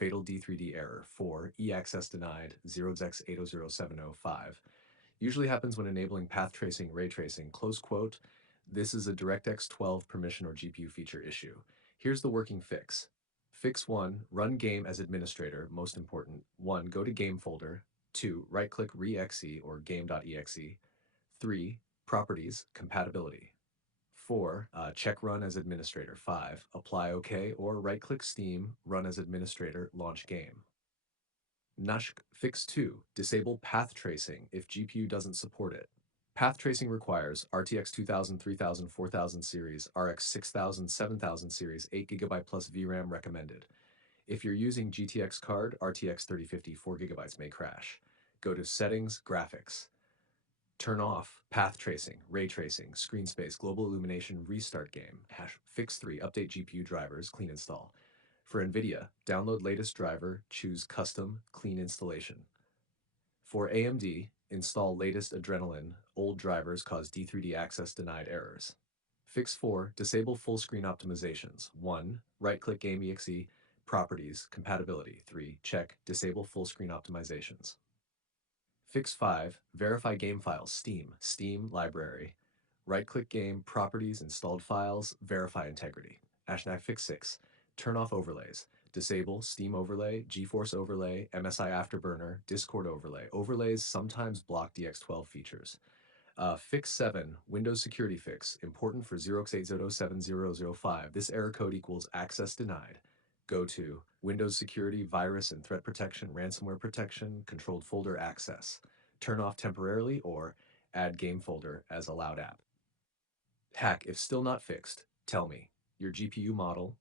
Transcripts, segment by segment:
Fatal D3D Error 4 EXS denied 0x800705 usually happens when enabling path tracing ray tracing, close quote. This is a DirectX 12 permission or GPU feature issue. Here's the working fix. Fix 1, run game as administrator, most important. 1, go to game folder. 2, right-click re-exe or game.exe. 3, properties, compatibility. 4, check run as administrator. 5, apply OK or right-click Steam, run as administrator, launch game. Nushk Fix 2, disable path tracing if GPU doesn't support it. Path tracing requires RTX 2000, 3000, 4000 series, RX 6000, 7000 series, 8GB plus VRAM recommended. If you're using GTX card, RTX 3050 4GB may crash. Go to Settings, Graphics. Turn off path tracing, ray tracing, screen space, global illumination, restart game. Fix 3, update GPU drivers, clean install. For NVIDIA, download latest driver, choose custom, clean installation. For AMD, install latest Adrenaline, old drivers cause D3D access denied errors. Fix 4, disable full screen optimizations. 1, right-click Game EXE, properties, compatibility. 3, check, disable full screen optimizations. Fix 5, verify game files, Steam library. Right-click game, properties, installed files, verify integrity. Fix 6, turn off overlays. Disable Steam overlay, GeForce overlay, MSI Afterburner, Discord overlay. Overlays sometimes block DX12 features. Fix 7, Windows Security Fix, important for 0x80070005. This error code equals access denied. Go to Windows Security, Virus and Threat Protection, Ransomware Protection, Controlled Folder Access. Turn off temporarily or add game folder as allowed app. Hack, if still not fixed, tell me. Your GPU model,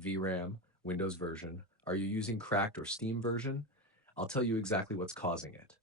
VRAM, Windows version. Are you using cracked or Steam version? I'll tell you exactly what's causing it.